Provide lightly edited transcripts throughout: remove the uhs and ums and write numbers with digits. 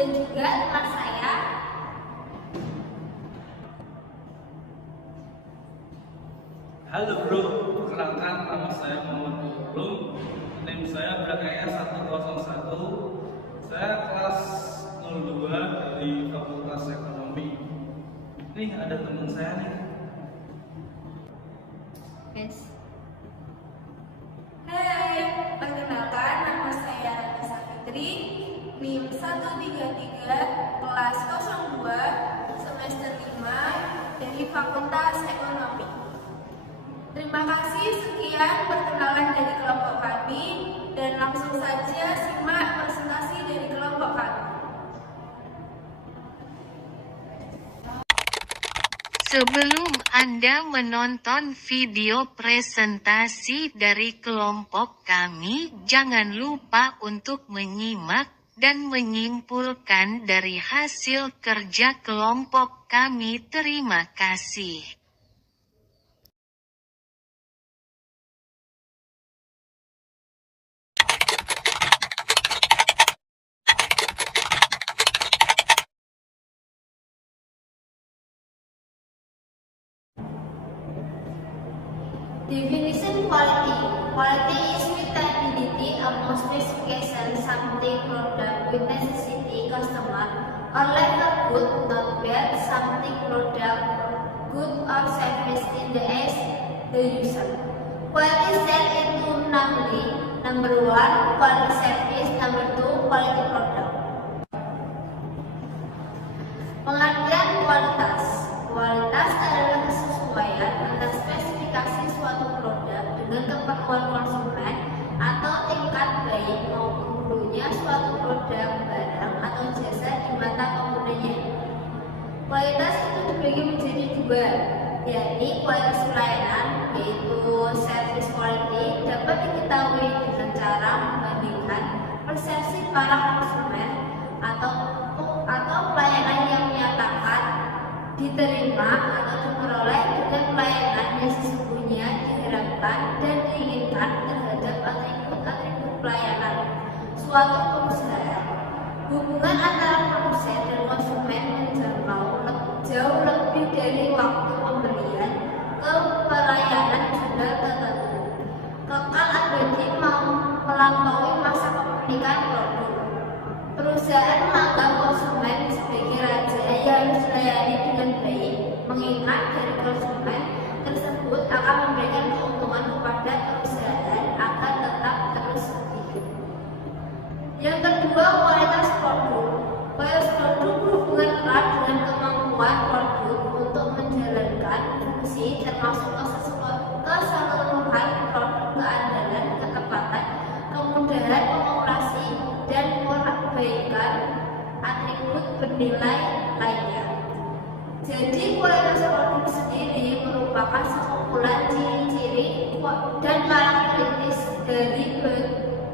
dan juga teman saya. Halo bro, perkenalkan nama saya Muhammad Rum. NIM saya belakangnya 101. Saya kelas 02 dari Fakultas Ekonomi. Nih ada teman saya nih. Yes. Hai, perkenalkan nama saya Nisa Fitri, NIM 133 kelas 02 semester 5 dari Fakultas Ekonomi. Terima kasih, sekian perkenalan dari kelompok kami, dan langsung saja simak presentasi dari kelompok kami. Sebelum Anda menonton video presentasi dari kelompok kami, jangan lupa untuk menyimak dan menyimpulkan dari hasil kerja kelompok kami. Terima kasih. Definition quality. Quality is with the ability among specification something product with necessity customer or level good, not bad, something product good or service in the eyes the user. Quality set into namely number 1 quality service, number 2 quality product. Pengertian kualitas. Kualitas adalah kesesuaian antara spesifikasi suatu produk dengan keperluan konsumen atau tingkat baik maupun buruknya suatu produk, barang, atau jasa di mata penggunanya. Kualitas itu dibagi menjadi dua, yakni kualitas pelayanan, yaitu service quality, dapat diketahui dengan cara membandingkan persepsi para konsumen atau pelayanan yang menyatakan diterima atau diperoleh dengan pelayanan yang sesungguhnya diharapkan dan diinginkan terhadap atribut-atribut pelayanan suatu perusahaan. Hubungan antara produsen dan konsumen menjangkau jauh lebih dari waktu pembelian ke pelayanan juga tertentu. Kekal abadi melampaui masa kepemilikan produk. Perusahaan menganggap konsumen sebagai raja yang harus dilayani dengan baik, mengingat dari konsumen tersebut akan memberikan keuntungan kepada perusahaan agar tetap terus hidup. Yang kedua, kualitas produk. Kualitas produk berhubungan erat dengan kemampuan produk untuk menjalankan fungsi termasuk keseluruhan produk, keandalan, ketepatan, kemudahan pengoperasi, dan perbaikan atribut bernilai lainnya. Jadi kualitas produk sendiri merupakan sekumpulan ciri-ciri dan karakteristik dari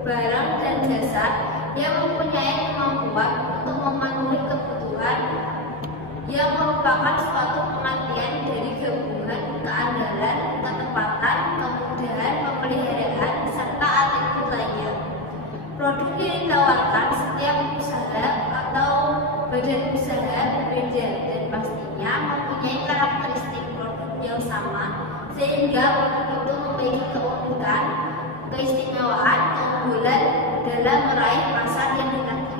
barang dan jasa yang mempunyai kemampuan untuk memenuhi kebutuhan, yang merupakan suatu pengertian dari gabungan keandalan, ketepatan, kemudahan, pemeliharaan, serta atribut lainnya. Produk yang ditawarkan setiap usaha atau badan usaha berbeda dan pastinya mempunyai karakteristik produk yang sama, sehingga produk itu memiliki keunikan, keistimewaan, keunggulan dalam meraih pasar yang dinanti.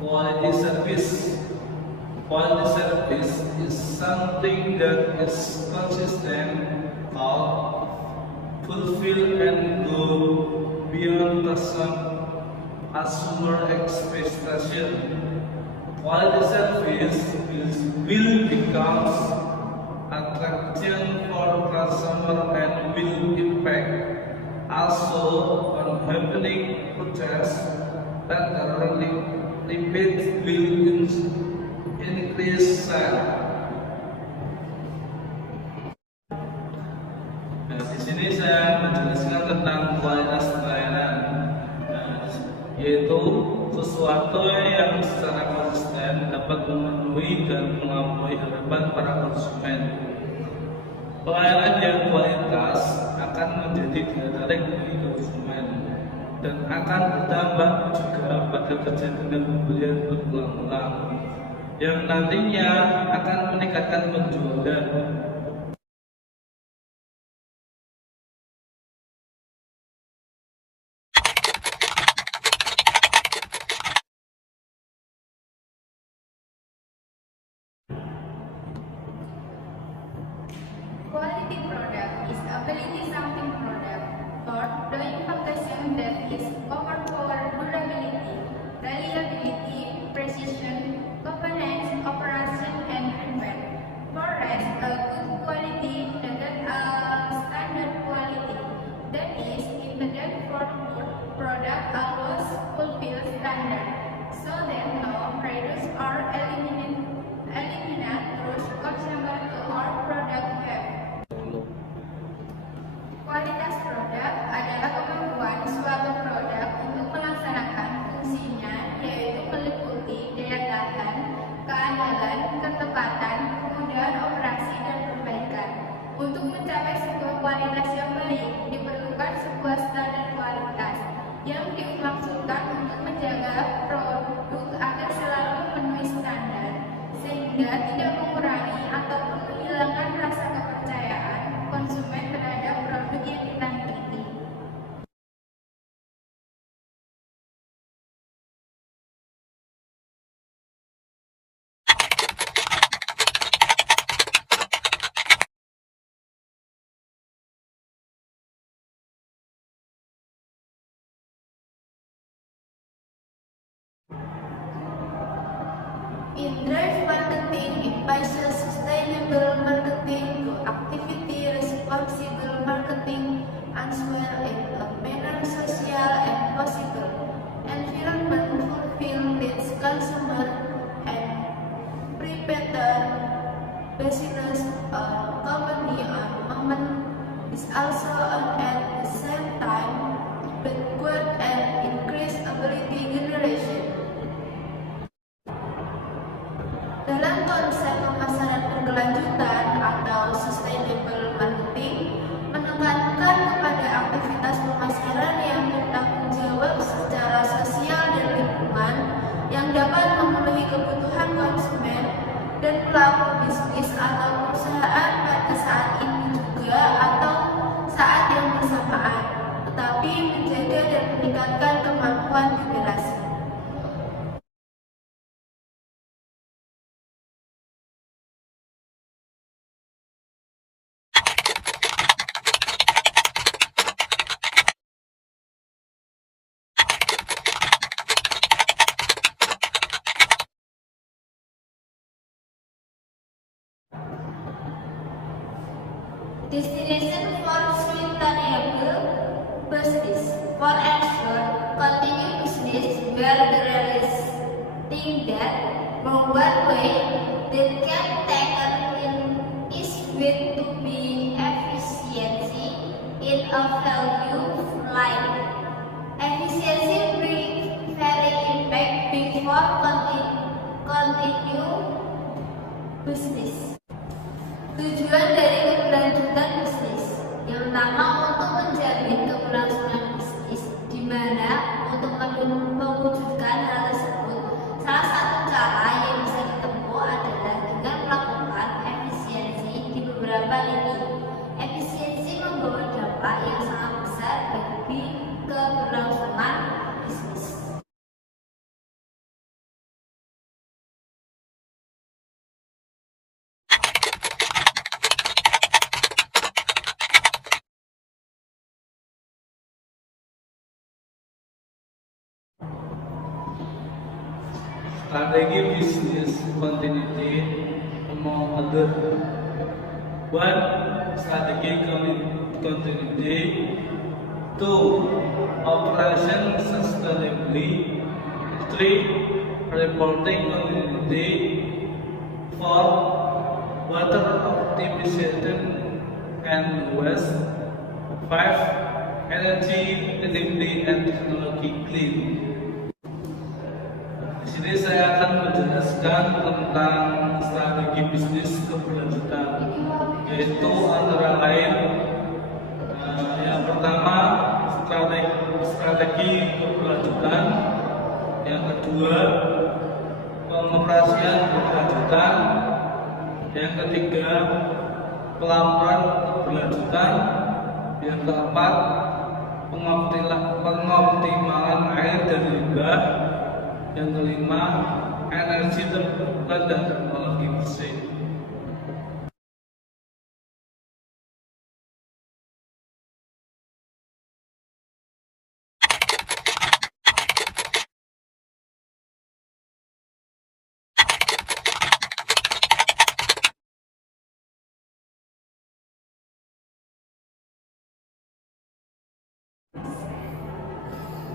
Quality service. Quality service is something that is consistent of fulfill and go beyond customer expectation. Quality service will become attraction for customer and will impact also on happening purchase that repeat will increase sale. Nah, di sini saya kualitas pelayanan, yaitu sesuatu yang secara konsisten dapat memenuhi dan melampaui harapan para konsumen. Pelayanan yang kualitas akan menjadi daya tarik bagi konsumen dan akan berdampak juga pada kejadian pembelian berulang-ulang yang nantinya akan meningkatkan penjualan. Quality product is ability something product or the information that is overpower durability, reliability, precision, components, operation, and repair. Whereas a good quality doesn't a standard quality. That is, if the for good product always fulfill standard, so that no reduce or eliminate those consumer to our product have. Kualitas produk adalah kemampuan suatu produk untuk melaksanakan fungsinya, yaitu meliputi daya tahan, keandalan, ketepatan, kemudahan operasi, dan perbaikan. Untuk mencapai sebuah kualitas yang baik, diperlukan sebuah standar kualitas yang dimaksudkan untuk menjaga produk agar selalu memenuhi standar, sehingga tidak mengurangi ataupun menghilangkan rasa kepercayaan konsumen terhadap produk yang kita miliki. In drive marketing, it passes sustainable marketing to activity responsible marketing as well in a manner social and possible environment fulfill needs consumer and prepare business or company or moment is also at the same time backward and increase ability generation. Dalam konsep pemasaran berkelanjutan atau sustainable marketing, menekankan kepada aktivitas pemasaran yang bertanggung jawab secara sosial dan lingkungan, yang dapat memenuhi kebutuhan konsumen dan pelaku bisnis atau perusahaan pada saat ini juga atau saat yang bersamaan, tetapi menjaga dan meningkatkan kemampuan generasi. Destination for sustainable business. For ensure continued business where there is thing that one way that can taken in is with to be efficiency in a value line. Efficiency brings very impact before continue business. Tujuan dari keberlanjutan bisnis yang pertama untuk menjamin keberlangsungan bisnis, di mana untuk mewujudkan hal tersebut salah satu cara yang bisa ditempuh adalah dengan melakukan efisiensi di beberapa lini. Efisiensi membawa dampak yang sangat besar bagi keberlangsungan bisnis. Strategi business continuity among other. One, strategy continuity. Two, operation sustainably. Three, reporting continuity. Four, water optimization and waste. Five, Energy, Efficiency, and Technology Clean. Di sini saya akan menjelaskan tentang strategi bisnis keberlanjutan, yaitu antara lain yang pertama strategi keberlanjutan, yang kedua pengoperasian keberlanjutan, yang ketiga pelaporan keberlanjutan, yang keempat pengoptimalan air dan limbah, yang kelima energi terbarukan dan teknologi bersih.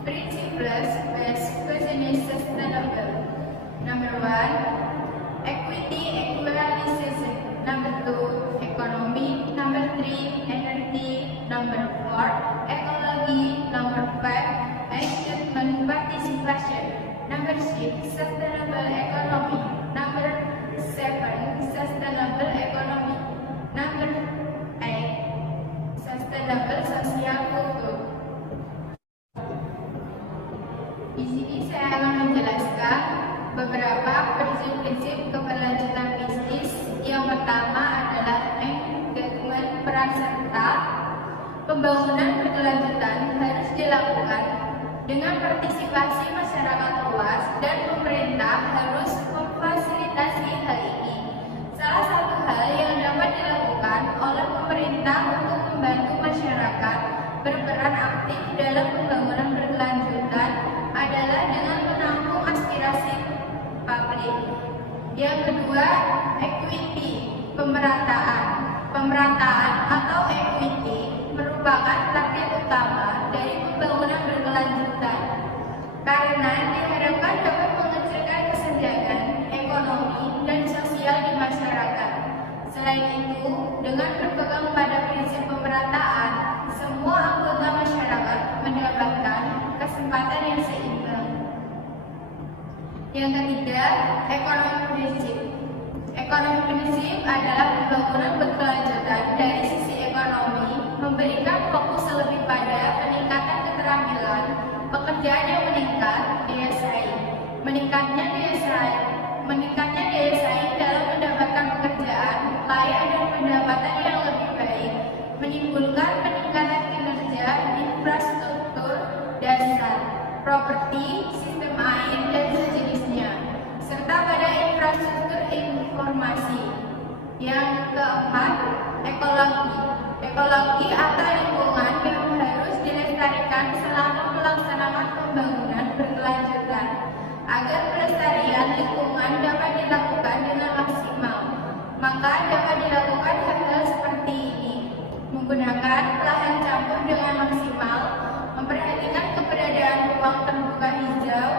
Principles based business sustainable. Number 1, equity equalization. Number 2, economy. Number 3, energy. Number 4, ecology. Number 5, engagement participation. Number 6, sustainable economy. Number 7, sustainable economy. Number 8, sustainable social culture. Di sini saya akan menjelaskan beberapa prinsip-prinsip keberlanjutan bisnis. Yang pertama adalah engagement peran serta. Pembangunan berkelanjutan harus dilakukan dengan partisipasi masyarakat luas dan pemerintah harus memfasilitasi hal ini. Salah satu hal yang dapat dilakukan oleh pemerintah untuk membantu masyarakat berperan aktif dalam pembangunan berkelanjutan adalah dengan menampung aspirasi publik. Yang kedua, equity, pemerataan. Pemerataan atau equity merupakan target utama dari pembangunan berkelanjutan karena diharapkan dapat mengecilkan kesenjangan ekonomi dan sosial di masyarakat. Selain itu, dengan berpegang pada prinsip pemerataan, semua anggota masyarakat mendapatkan kesempatan yang seimbang. Yang ketiga, ekonomi prinsip. Ekonomi prinsip adalah pembangunan berkelanjutan dari sisi ekonomi, memberikan fokus lebih pada peningkatan keterampilan, pekerjaan yang meningkat, daya saing. Meningkatnya daya saing dalam mendapatkan pekerjaan layak dan pendapatan yang lebih baik, menimbulkan peningkatan kinerja infrastruktur dasar, properti, sistem air, dan sejenisnya, serta pada infrastruktur informasi. Yang keempat, ekologi. Ekologi atau lingkungan yang harus dilestarikan selama pelaksanaan pembangunan berkelanjutan agar pelestarian lingkungan dapat dilakukan dengan maksimal. Maka dapat dilakukan hal-hal seperti ini: menggunakan lahan campur dengan maksimal, memperhatikan keberadaan ruang terbuka hijau,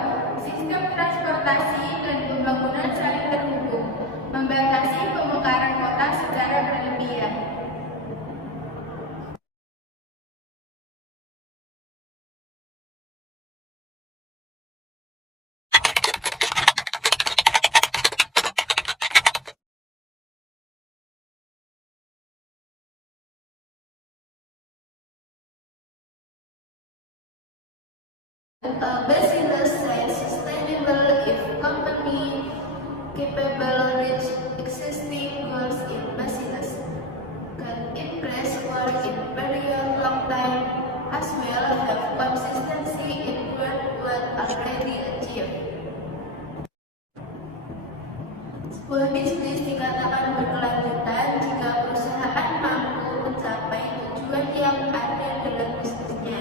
sistem transportasi dan pembangunan saling terhubung, membatasi pemekaran kota secara berlebihan. A business is sustainable if company capable reach existing goals in business, can impress work in very long time, as well have consistency in what already achieved. Sebuah bisnis dikatakan berkelanjutan jika perusahaan mampu mencapai tujuan yang ada dalam bisnisnya,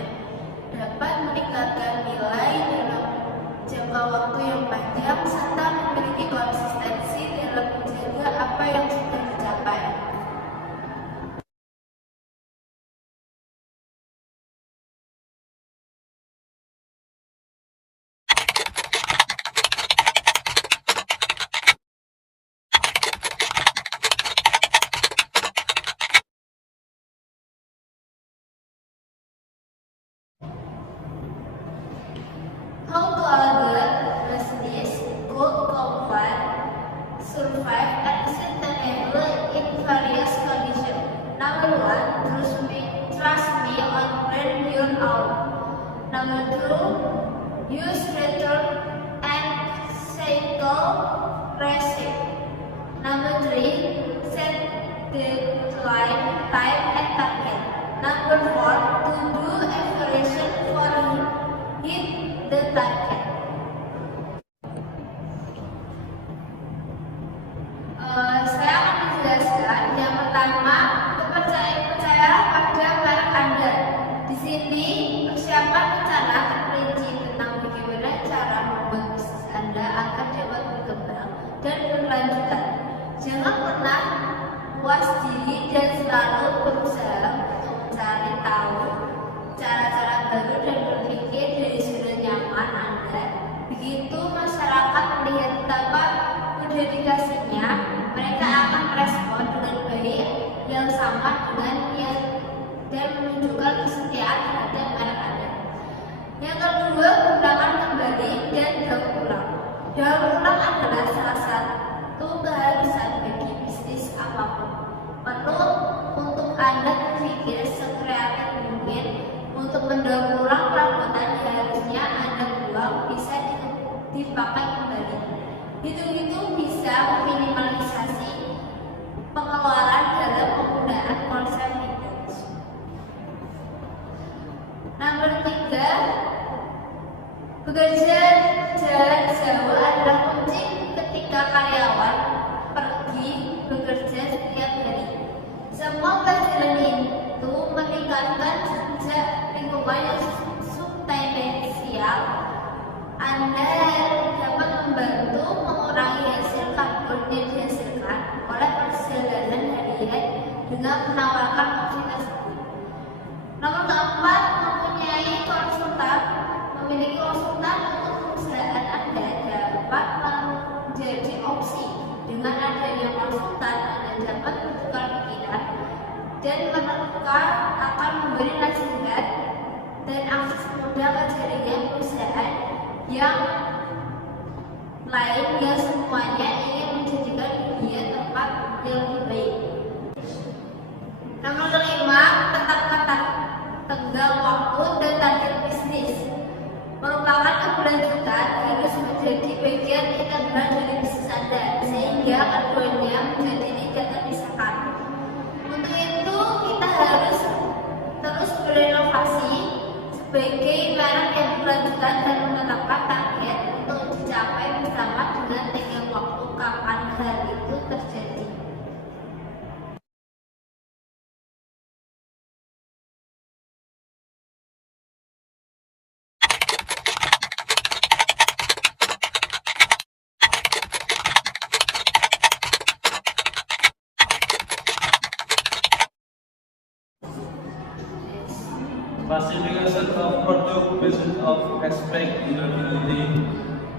dapat meningkatkan nilai dalam jangka waktu yang panjang, serta memiliki konsistensi dalam menjaga apa yang sudah dicapai. deadline, time, and target. Number 4, to do evaluation for hit the target. Saya akan menjelaskan yang pertama, percaya pada merek Anda. Di sini persiapan rencana terperinci tentang bagaimana cara membuat bisnis Anda agar dapat berkembang dan berkelanjutan. Jangan pernah puas diri dan selalu berusaha untuk mencari tahu cara-cara baru dan berpikir dari sudut nyaman Anda. Begitu masyarakat melihat betapa dedikasinya, mereka akan merespon dengan baik yang sama dengan yang dan menunjukkan kesetiaan terhadap merek Anda. Yang kedua, gunakan kembali dan daur ulang. Daur ulang adalah salah satu keharusan bagi bisnis apapun. Perlu untuk Anda berpikir sekreatif mungkin untuk mendaur ulang perabotan yang harusnya Anda buang bisa dipakai kembali. Itu bisa meminimalisasi pengeluaran dalam penggunaan konsep vintage. Nomor 3, bekerja jalan jauh adalah kunci ketika karyawan pergi bekerja setiap hari. Semua pelajaran itu meningkatkan jejak lingkungan yang substansial. Anda dapat membantu mengurangi hasil karbon yang dihasilkan oleh perjalanan harian dengan menawarkan opsi tersebut. Nomor 4, memiliki konsultan untuk perusahaan Anda dapat menjadi opsi. Dengan adanya konsultan, Anda dapat bertukar pikiran dan mereka akan memberi nasihat dan akses mudah ke jaringan perusahaan yang lain yang semuanya ingin menjadikan dunia tempat yang lebih baik. Nomor 5, tetapkan tenggang waktu dan target bisnis. Merupakan keberlanjutan harus menjadi bagian integral dari bisnis Anda, sehingga keduanya menjadi tidak terpisahkan. Untuk itu, kita harus terus berinovasi sebagai merek yang berkelanjutan dan menetapkan target untuk dicapai bersama dengan tenggang waktu kapan hal itu terjadi. Classification of product based of aspect durability.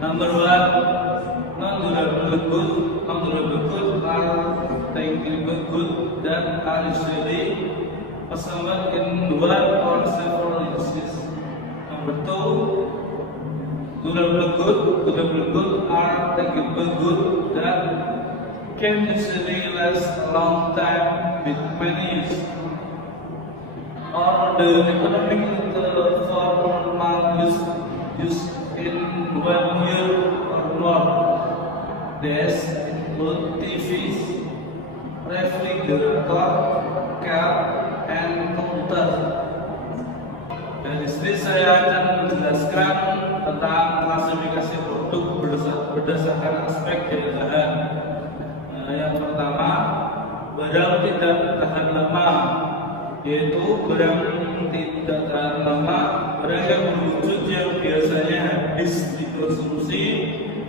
Number 1, non-durable good. Non-durable good are technically good that are usually assembled in one or several uses. Number 2, durable good. Durable good are technically good that can usually last a long time with many uses. Or the economic for normal use in 1 year or more. These include TVs, refrigerator, car, and computer. Dan di sini saya akan menjelaskan tentang klasifikasi produk berdasarkan aspek daya tahan. Yang pertama, barang tidak tahan lama, yaitu barang tidak tahan lama, barang yang berwujud yang biasanya habis dikonsumsi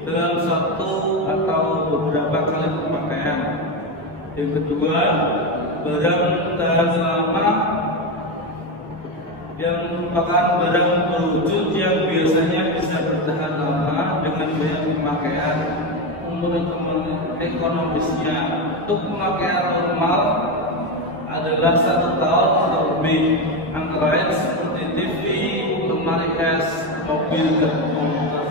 dalam satu atau beberapa kali pemakaian. Yang kedua, barang tahan lama yang merupakan barang berwujud yang biasanya bisa bertahan lama dengan banyak pemakaian. Menurut ekonomisnya, untuk pemakaian normal adalah 1 tahun atau lebih, antara lain seperti TV, lemari es, mobil, dan komputer.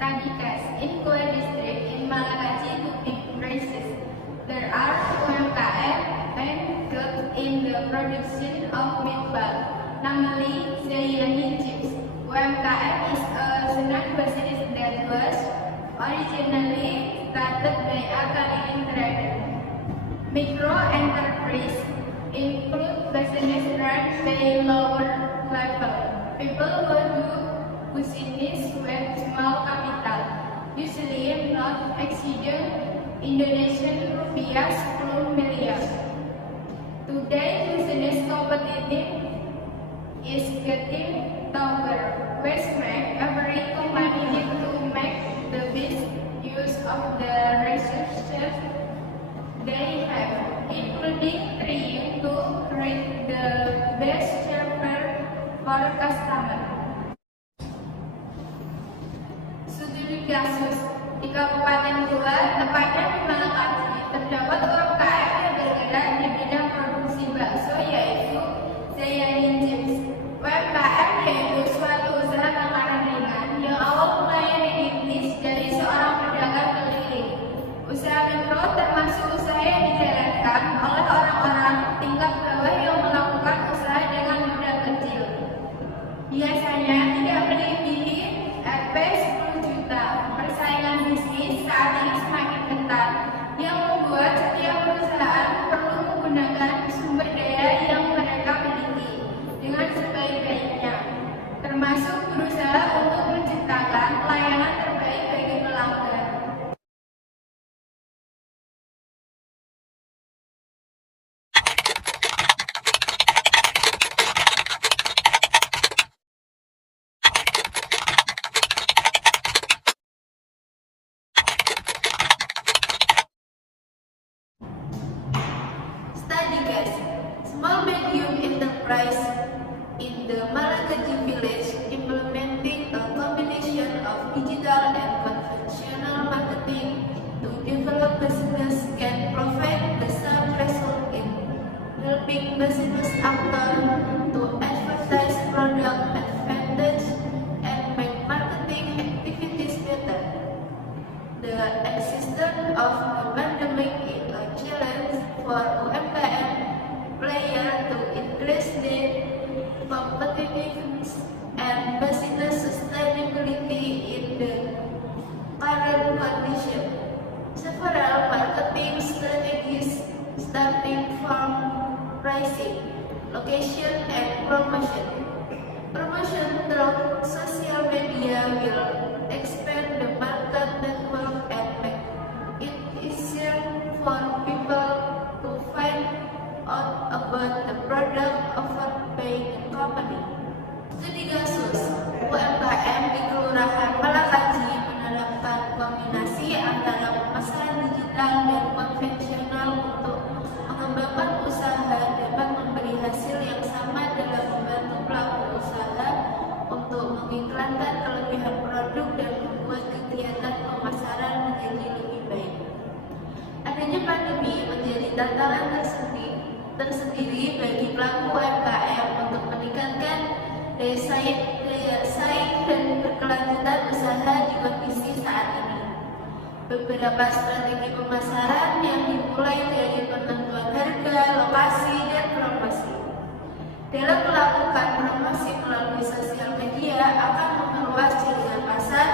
Study case. in Kue District in Malakaji to pick prices. There are UMKM engaged in the production of meatball, namely Zayyani chips. UMKM is a snack business that was originally started by a Canadian trader. Micro enterprise include business run by lower level. People who do business with small capital, usually not exceeding Indonesian rupiah 10 million. Today, business competitive is getting tougher, which make every company need to make the best use of the resources they have, including trying to create the best service for customer. Studi kasus di Kabupaten Goa, tepatnya di Malakaji, terdapat UMKM yang bergerak di bidang produksi bakso, yaitu Zayyani Chips. UMKM yaitu suatu usaha makanan ringan yang awal mulanya dirintis dari seorang pedagang keliling. Usaha mikro termasuk usaha yang dijalankan oleh orang-orang tingkat bawah yang melakukan usaha dengan modal kecil. Biasanya tidak melebihi EP 10 juta. Persaingan bisnis saat ini semakin ketat, yang membuat setiap perusahaan perlu menggunakan sumber daya yang mereka miliki dengan sebaik-baiknya, termasuk berusaha untuk menciptakan pelayanan terbaik bagi pelanggan. Study guys, small medium enterprise in the Malakaji village implementing a combination of digital and conventional marketing to develop business can provide the same result in helping business actors to advertise product advantage and make marketing activities better. The existence of the pandemic is a challenge for UMKM players to increase their competitiveness and business sustainability in the current condition. Several marketing strategies starting from pricing, location, and promotion. Promotion through social media will expand the market network and make it easier for people to find out about the product offered by the company. Studi kasus UMKM di Kelurahan Malakaji menerapkan kombinasi antara pemasaran digital dan konvensional untuk mengembangkan usaha dapat memberi hasil yang sama dalam membantu pelaku usaha untuk mengiklankan kelebihan produk dan membuat kegiatan pemasaran menjadi lebih baik. Adanya pandemi menjadi tantangan tersendiri bagi pelaku UMKM untuk meningkatkan daya saing dan berkelanjutan usaha di kondisi saat ini. Beberapa strategi pemasaran yang dimulai dari penentuan harga, lokasi, dan promosi. Dalam melakukan promosi melalui sosial media akan memperluas jaringan pasar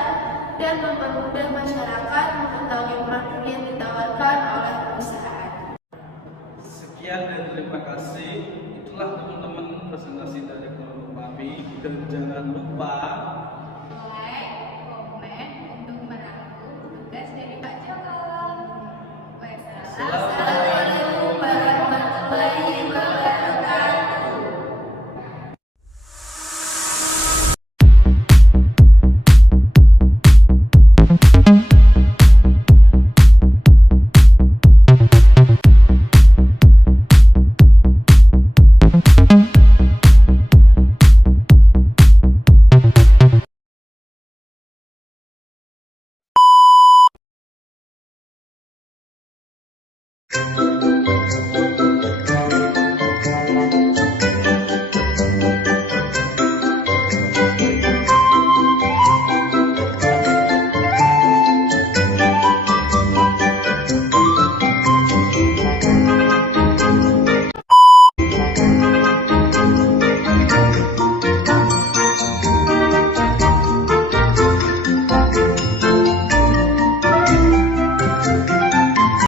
dan mempermudah masyarakat mengetahui produk yang ditawarkan oleh perusahaan. Sekian dan terima kasih. Itulah teman-teman presentasi dari kelompok kami. Dan jangan lupa